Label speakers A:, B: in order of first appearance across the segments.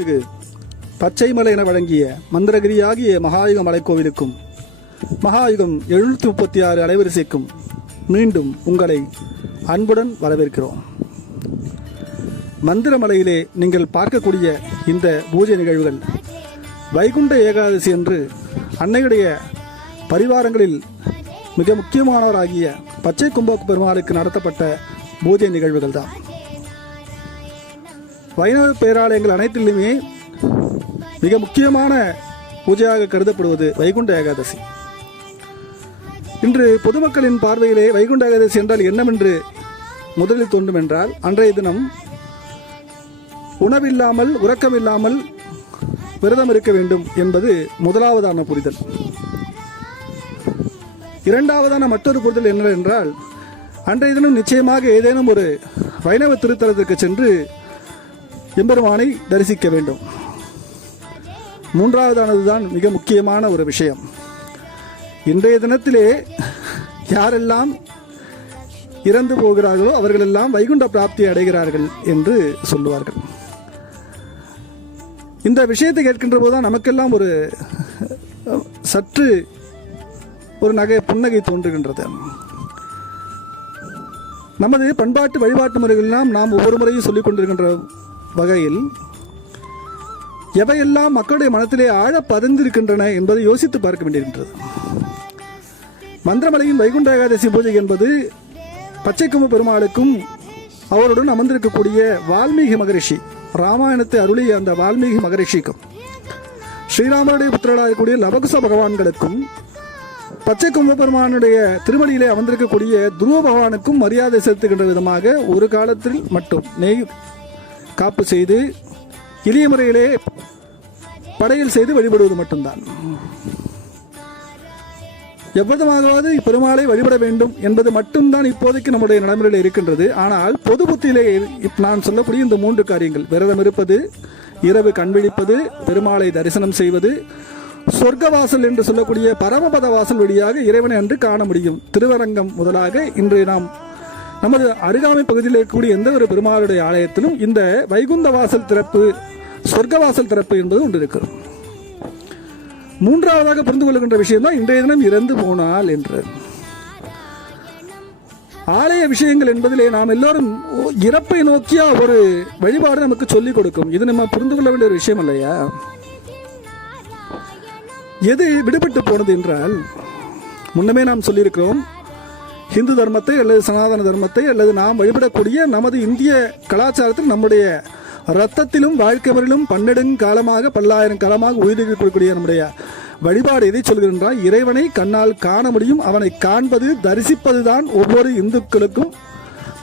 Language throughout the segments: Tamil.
A: அருள்மிகு பச்சைமலை என வழங்கிய மந்திரகிரியாகிய மகாயுக மலைக்கோவிலுக்கும் மகாயுகம் எழுநூற்றி முப்பத்தி ஆறு அலைவரிசைக்கும் மீண்டும் உங்களை அன்புடன் வரவேற்கிறோம். மந்திரமலையிலே நீங்கள் பார்க்கக்கூடிய இந்த பூஜை நிகழ்வுகள் வைகுண்ட ஏகாதசி என்று அன்னையுடைய பரிவாரங்களில் மிக முக்கியமானவராகிய பச்சை கும்பக்கு பெருமாளுக்கு நடத்தப்பட்ட பூஜை நிகழ்வுகள் தான் வைணவ பேராலயங்கள் அனைத்திலுமே மிக முக்கியமான பூஜையாக கருதப்படுவது வைகுண்ட ஏகாதசி. இன்று பொதுமக்களின் பார்வையிலே வைகுண்ட ஏகாதசி என்றால் என்னவென்று முதலில் தோன்றும் என்றால் அன்றைய தினம் உணவில்லாமல் உறக்கமில்லாமல் விரதம் இருக்க வேண்டும் என்பது முதலாவதான புரிதல். இரண்டாவதான மற்றொரு புரிதல் என்னவென்றால் அன்றைய தினம் நிச்சயமாக ஏதேனும் ஒரு வைணவ திருத்தலத்திற்கு சென்று எம்பெருமானை தரிசிக்க வேண்டும். மூன்றாவதானதுதான் மிக முக்கியமான ஒரு விஷயம். இன்றைய தினத்திலே யாரெல்லாம் இறந்து போகிறார்களோ அவர்களெல்லாம் வைகுண்ட பிராப்தி அடைகிறார்கள் என்று சொல்லுவார்கள். இந்த விஷயத்தை கேட்கின்ற போதுதான் நமக்கெல்லாம் ஒரு சற்று ஒரு நகை புன்னகை தோன்றுகின்றது. நமது பண்பாட்டு வழிபாட்டு முறைகளெல்லாம் நாம் ஒவ்வொரு முறையும் சொல்லிக் கொண்டிருக்கின்ற வகையில் எவையெல்லாம் மக்களுடைய மனத்திலே ஆழ பதிந்திருக்கின்றன என்பதை யோசித்து பார்க்க வேண்டியிருக்கின்றது. மந்திரமலையின் வைகுண்ட ஏகாதசி பூஜை என்பது பச்சைக்கும்பு பெருமாளுக்கும் அவருடன் அமர்ந்திருக்கக்கூடிய வால்மீகி மகரிஷி ராமாயணத்தை அருளிய அந்த வால்மீகி மகரிஷிக்கும் ஸ்ரீராமருடைய புத்திரராகக்கூடிய இருக்கக்கூடிய லவகுச பகவான்களுக்கும் பச்சை கும்பபெருமானுடைய திருமணியிலே அமர்ந்திருக்கக்கூடிய துருவ பகவானுக்கும் மரியாதை செலுத்துகின்ற விதமாக ஒரு காலத்தில் மட்டும் நெய் காப்பு செய்து எளிய முறையிலே படையல் செய்து வழிபடுவது மட்டும்தான். எவ்விதமாகவாவது பெருமாளை வழிபட வேண்டும் என்பது மட்டும்தான் இப்போதைக்கு நம்முடைய நடைமுறையில் இருக்கின்றது. ஆனால் பொது புத்தியிலே இப் நான் சொல்லக்கூடிய இந்த மூன்று காரியங்கள் விரதம் இருப்பது இரவு கண்விழிப்பது பெருமாளை தரிசனம் செய்வது சொர்க்கவாசல் என்று சொல்லக்கூடிய பரமபத வாசல் வழியாக இறைவனை அன்று காண முடியும். திருவரங்கம் முதலாக இன்று நாம் நமது அருகாமை பகுதியில் இருக்கக்கூடிய எந்த ஒரு பெருமாளுடைய ஆலயத்திலும் இந்த வைகுந்த வாசல் திறப்பு சொர்க்கவாசல் திறப்பு என்பது ஒன்று இருக்கிறது மூன்றாவதாக புரிந்து கொள்கின்ற விஷயம் தான் இன்றைய தினம் இறந்து போனால் என்று. ஆலய விஷயங்கள் என்பதிலே நாம் எல்லோரும் இறப்பை நோக்கிய ஒரு வழிபாடு நமக்கு சொல்லிக் கொடுக்கும். இது நம்ம புரிந்து கொள்ள வேண்டிய ஒரு விஷயம் இல்லையா? எது விடுபட்டு போனது என்றால் முன்னமே நாம் சொல்லியிருக்கிறோம் ஹிந்து தர்மத்தை அல்லது சனாதன தர்மத்தை அல்லது நாம் வழிபடக்கூடிய நமது இந்திய கலாச்சாரத்தில் நம்முடைய ரத்தத்திலும் வாழ்க்கை முறையிலும் பன்னெடுங்காலமாக பல்லாயிரம் காலமாக உயிரிழக்கக்கூடிய நம்முடைய வழிபாடு எதை சொல்கின்றால் இறைவனை கண்ணால் காண முடியும் அவனை காண்பது தரிசிப்பதுதான் ஒவ்வொரு இந்துக்களுக்கும்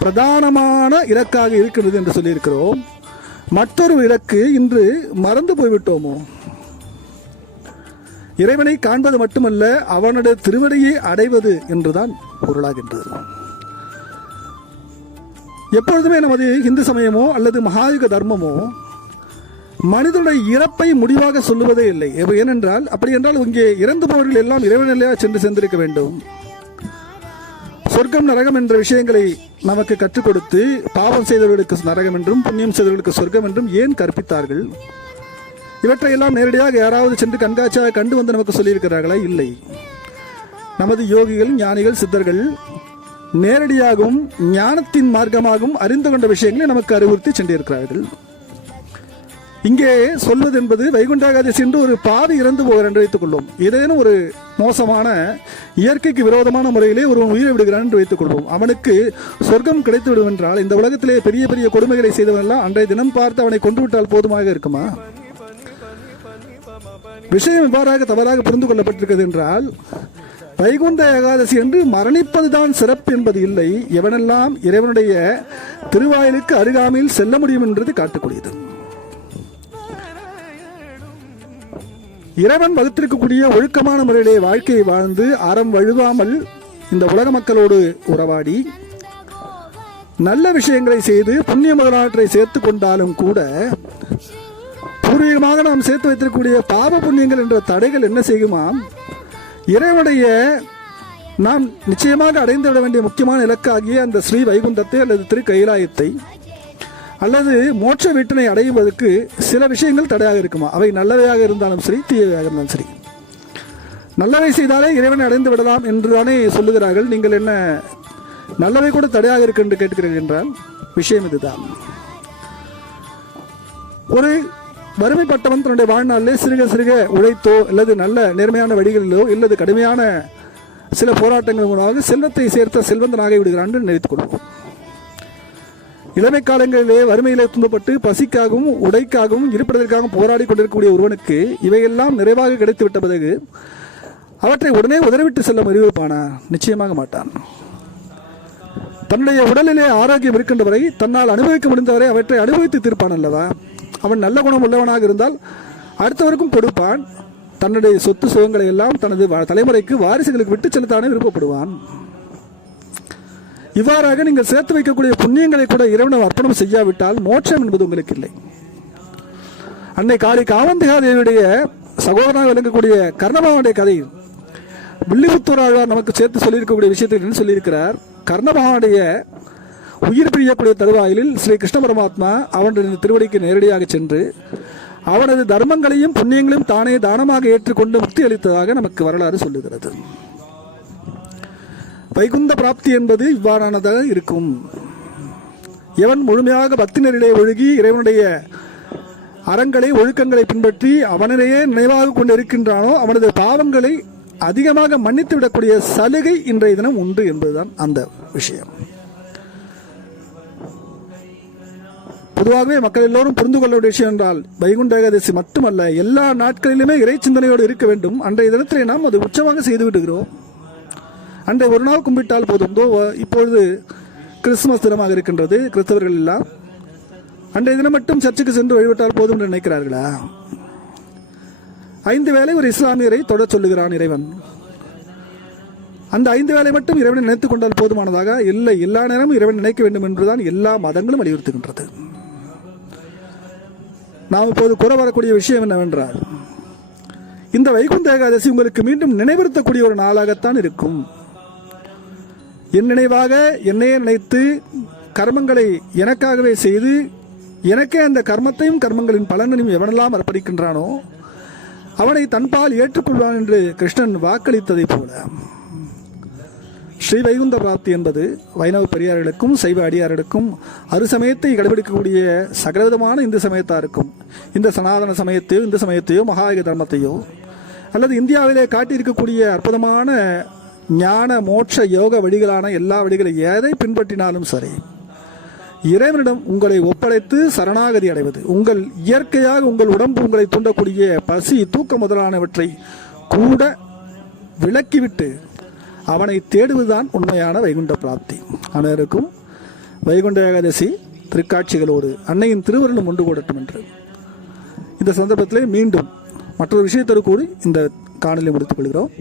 A: பிரதானமான இலக்காக இருக்கின்றது என்று சொல்லியிருக்கிறோம். மற்றொரு இலக்கு இன்று மறந்து போய்விட்டோமோ? இறைவனை காண்பது மட்டுமல்ல அவனுடைய திருவடியை அடைவது என்றுதான். பொருளாகின்றது. எப்பொழுதுமே நமது இந்து சமயமோ அல்லது மகாயுக தர்மமோ மனிதனுடைய இறப்பை முடிவாக சொல்லுவதே இல்லை. ஏனென்றால் அப்படி என்றால் இங்கே இறந்து போவர்கள் எல்லாம் இறைவனிலையா சென்று சென்றிருக்க வேண்டும். சொர்க்கம் நரகம் என்ற விஷயங்களை நமக்கு கற்றுக் கொடுத்து பாவம் செய்தவர்களுக்கு நரகம் என்றும் புண்ணியம் செய்தவர்களுக்கு சொர்க்கம் என்றும் ஏன் கற்பித்தார்கள்? இவற்றையெல்லாம் நேரடியாக யாராவது சென்று கண்காட்சியாக கண்டு வந்து நமக்கு சொல்லியிருக்கிறார்களா? இல்லை. நமது யோகிகள் ஞானிகள் சித்தர்கள் நேரடியாகவும் ஞானத்தின் மார்க்கமாகவும் அறிந்து கொண்ட விஷயங்களை நமக்கு அறிவுறுத்தி சென்றிருக்கிறார்கள். இங்கே சொல்வது என்பது வைகுண்டாகாதசி என்று ஒரு பாதி இறந்து போகிறார் என்று வைத்துக் கொள்வோம். ஏதேனும் ஒரு மோசமான இயற்கைக்கு விரோதமான முறையிலே ஒருவன் உயிரை விடுகிறான் என்று வைத்துக் கொள்வோம். அவனுக்கு சொர்க்கம் கிடைத்து விடும் என்றால் இந்த உலகத்திலே பெரிய பெரிய கொடுமைகளை செய்தவனெல்லாம் அன்றைய தினம் பார்த்து அவனை கொண்டு விட்டால் போதுமாக இருக்குமா? விஷயம் இவ்வாறாக தவறாக புரிந்து கொள்ளப்பட்டிருக்கிறது என்றால் வைகுண்ட ஏகாதசி என்று மரணிப்பதுதான் சிறப்பு என்பது இல்லை. எவனெல்லாம் இறைவனுடைய திருவாயிலுக்கு அருகாமையில் செல்ல முடியும் என்றது காட்டக்கூடியது இறைவன் வகுத்திருக்கக்கூடிய ஒழுக்கமான முறையிலே வாழ்க்கையை வாழ்ந்து அறம் வழுவாமல் இந்த உலக மக்களோடு உறவாடி நல்ல விஷயங்களை செய்து புண்ணிய முதலாற்றை சேர்த்து கொண்டாலும் கூட பூர்வீகமாக நாம் சேர்த்து வைத்திருக்கக்கூடிய பாவ புண்ணியங்கள் என்ற தடைகள் என்ன செய்யுமாம்? இறைவனுடைய நாம் நிச்சயமாக அடைந்து விட வேண்டிய முக்கியமான இலக்காகிய அந்த ஸ்ரீ வைகுண்டத்தை அல்லது திரு கைலாயத்தை அல்லது மோட்ச வீட்டினை அடைவதற்கு சில விஷயங்கள் தடையாக இருக்குமா? அவை நல்லவையாக இருந்தாலும் சரி தீயவையாக இருந்தாலும் சரி. நல்லவை செய்தாலே இறைவனை அடைந்து விடலாம் என்று தானே சொல்லுகிறார்கள். நீங்கள் என்ன நல்லவை கூட தடையாக இருக்கு என்று கேட்கிறீர்கள் என்றால் விஷயம் இதுதான். ஒரு வறுமைப்பட்டவன் தன்னுடைய வாழ்நாளிலே சிறுக சிறுக உழைத்தோ அல்லது நல்ல நேர்மையான வழிகளிலோ இல்லது கடுமையான சில போராட்டங்கள் மூலமாக செல்வத்தை சேர்த்த செல்வந்தனாக விடுகிறான் என்று நினைத்துக் கொள்வோம். இளமை காலங்களிலே வறுமையிலே துன்பப்பட்டு பசிக்காகவும் உடைக்காகவும் இருப்பதற்காகவும் போராடி கொண்டிருக்கக்கூடிய ஒருவனுக்கு இவையெல்லாம் நிறைவாக கிடைத்து விட்ட பிறகு அவற்றை உடனே உதறிவிட்டு செல்ல அறிவிப்பானா நிச்சயமாக மாட்டான். தன்னுடைய உடலிலே ஆரோக்கியம் இருக்கின்ற வரை தன்னால் அனுபவிக்க முடிந்தவரை அவற்றை அனுபவித்து தீர்ப்பான் அல்லவா? அவன் நல்ல குணம் உள்ளவனாக இருந்தால் அடுத்தவருக்கும் கொடுப்பான். தன்னுடைய சொத்து சுகங்களை எல்லாம் தனது தலைமுறைக்கு வாரிசுகளுக்கு விட்டு செலுத்தானே விருப்பப்படுவான். இவ்வாறாக நீங்கள் சேர்த்து வைக்கக்கூடிய புண்ணியங்களை கூட இறைவனம் அர்ப்பணம் செய்யாவிட்டால் மோட்சம் என்பது உங்களுக்கு இல்லை. அன்னை காளி காமந்திகாதேவியுடைய சகோதரனாக விளங்கக்கூடிய கர்ணபாவனுடைய கதை வில்லிபுத்தூர் ஆழ்வார் நமக்கு சேர்த்து சொல்லியிருக்கக்கூடிய விஷயத்தில் என்ன சொல்லியிருக்கிறார்? கர்ணபவனுடைய உயிர் பிரியக்கூடிய தருவாயிலில் ஸ்ரீ கிருஷ்ண பரமாத்மா அவனது திருவடிக்கு நேரடியாக சென்று அவனது தர்மங்களையும் புண்ணியங்களையும் தானே தானமாக ஏற்றுக்கொண்டு முக்தி அளித்ததாக நமக்கு வரலாறு சொல்லுகிறது. வைகுந்த பிராப்தி என்பது இவ்வாறானதாக இருக்கும். எவன் முழுமையாக பக்தினரிடையே ஒழுகி இறைவனுடைய அறங்களை ஒழுக்கங்களை பின்பற்றி அவனிடையே நினைவாக கொண்டு இருக்கின்றானோ அவனது பாவங்களை அதிகமாக மன்னித்து விடக்கூடிய சலுகை இன்றைய தினம் உண்டு என்பதுதான் அந்த விஷயம். பொதுவாகவே மக்கள் எல்லோரும் புரிந்து கொள்ள வேண்டிய விஷயம் என்றால் வைகுண்ட ஏகாதசி மட்டுமல்ல எல்லா நாட்களிலுமே இறை சிந்தனையோடு இருக்க வேண்டும். அன்றைய தினத்திலே நாம் அது உச்சமாக செய்து விடுகிறோம். அன்றை ஒரு நாள் கும்பிட்டால் போதும். தோ இப்பொழுது கிறிஸ்துமஸ் தினமாக இருக்கின்றது கிறிஸ்தவர்கள் எல்லாம். அன்றைய தினம் மட்டும் சர்ச்சுக்கு சென்று வழிபட்டால் போதும் என்று நினைக்கிறார்களா? ஐந்து வேலை ஒரு இஸ்லாமியரை தொடர் சொல்லுகிறான் இறைவன். அந்த ஐந்து வேலை மட்டும் இறைவனை நினைத்துக் கொண்டால் போதுமானதாக? இல்லை எல்லா நேரமும் இறைவன் நினைக்க வேண்டும் என்றுதான் எல்லா மதங்களும் வலியுறுத்துகின்றது. நாம் இப்போது கூற வரக்கூடிய விஷயம் என்னவென்றால் இந்த வைகுந்த ஏகாதசி உங்களுக்கு மீண்டும் நினைவுறுத்தக்கூடிய ஒரு நாளாகத்தான் இருக்கும். என் நினைவாக என்னையே நினைத்து கர்மங்களை எனக்காகவே செய்து எனக்கே அந்த கர்மத்தையும் கர்மங்களின் பலனையும் எவனெல்லாம் அர்ப்பணிக்கின்றானோ அவனை தன்பால் ஏற்றுக்கொள்வான் என்று கிருஷ்ணன் வாக்களித்ததைப் போல. ஸ்ரீ வைகுந்த பிராப்தி என்பது வைணவ பெரியார்களுக்கும் சைவ அடியார்களுக்கும் அருசமயத்தை கடைபிடிக்கக்கூடிய சகலவிதமான இந்து சமயத்தாருக்கும் இந்த சனாதன சமயத்தையோ இந்து சமயத்தையோ மகாயுக தர்மத்தையோ அல்லது இந்தியாவிலே காட்டியிருக்கக்கூடிய அற்புதமான ஞான மோட்ச யோக வழிகளான எல்லா வழிகளை எதை பின்பற்றினாலும் சரி இறைவனிடம் உங்களை ஒப்படைத்து சரணாகதி அடைவது உங்கள் இயற்கையாக உங்கள் உடம்பு உங்களை தூண்டக்கூடிய பசி தூக்கம் முதலானவற்றை கூட விளக்கிவிட்டு அவனை தேடுவதுதான் உண்மையான வைகுண்ட பிராப்தி. அனைவருக்கும் வைகுண்ட ஏகாதசி திருக்காட்சிகளோடு அன்னையின் திருவருளும் ஒன்று கூடட்டும் என்று. இந்த சந்தர்ப்பத்திலே மீண்டும் மற்றொரு விஷயத்தோடு கூடி இந்த காணொலி முடித்துக் கொள்கிறோம்.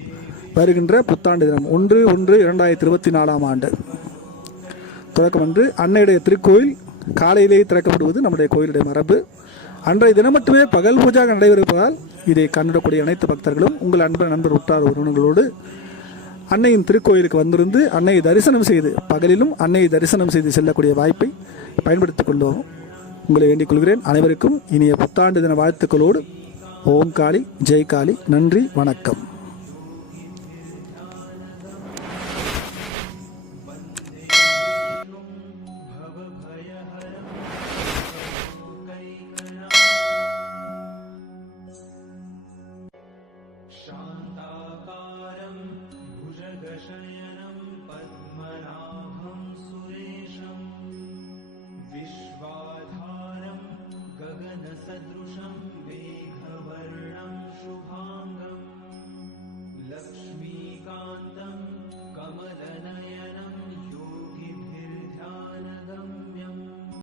A: வருகின்ற புத்தாண்டு தினம் ஒன்று ஒன்று இரண்டாயிரத்தி இருபத்தி நாலாம் ஆண்டு. தொடக்கம் அன்று அன்னையுடைய திருக்கோயில் காலையிலேயே திறக்கப்படுவது நம்முடைய கோயிலுடைய மரபு. அன்றைய தினம் மட்டுமே பகல் பூஜாக நடைபெறுவதால் இதை கண்டிடக்கூடிய அனைத்து பக்தர்களும் உங்கள் அன்பர் நண்பர் உற்றார் உறவினர்களோடு அன்னையின் திருக்கோயிலுக்கு வந்திருந்து அன்னையை தரிசனம் செய்து பகலிலும் அன்னையை தரிசனம் செய்து செல்லக்கூடிய வாய்ப்பை பயன்படுத்திக் கொள்வோம் உங்களை வேண்டிக் கொள்கிறேன். அனைவருக்கும் இனிய புத்தாண்டு தின வாழ்த்துக்களோடு ஓம் காளி ஜெய் காளி நன்றி வணக்கம்.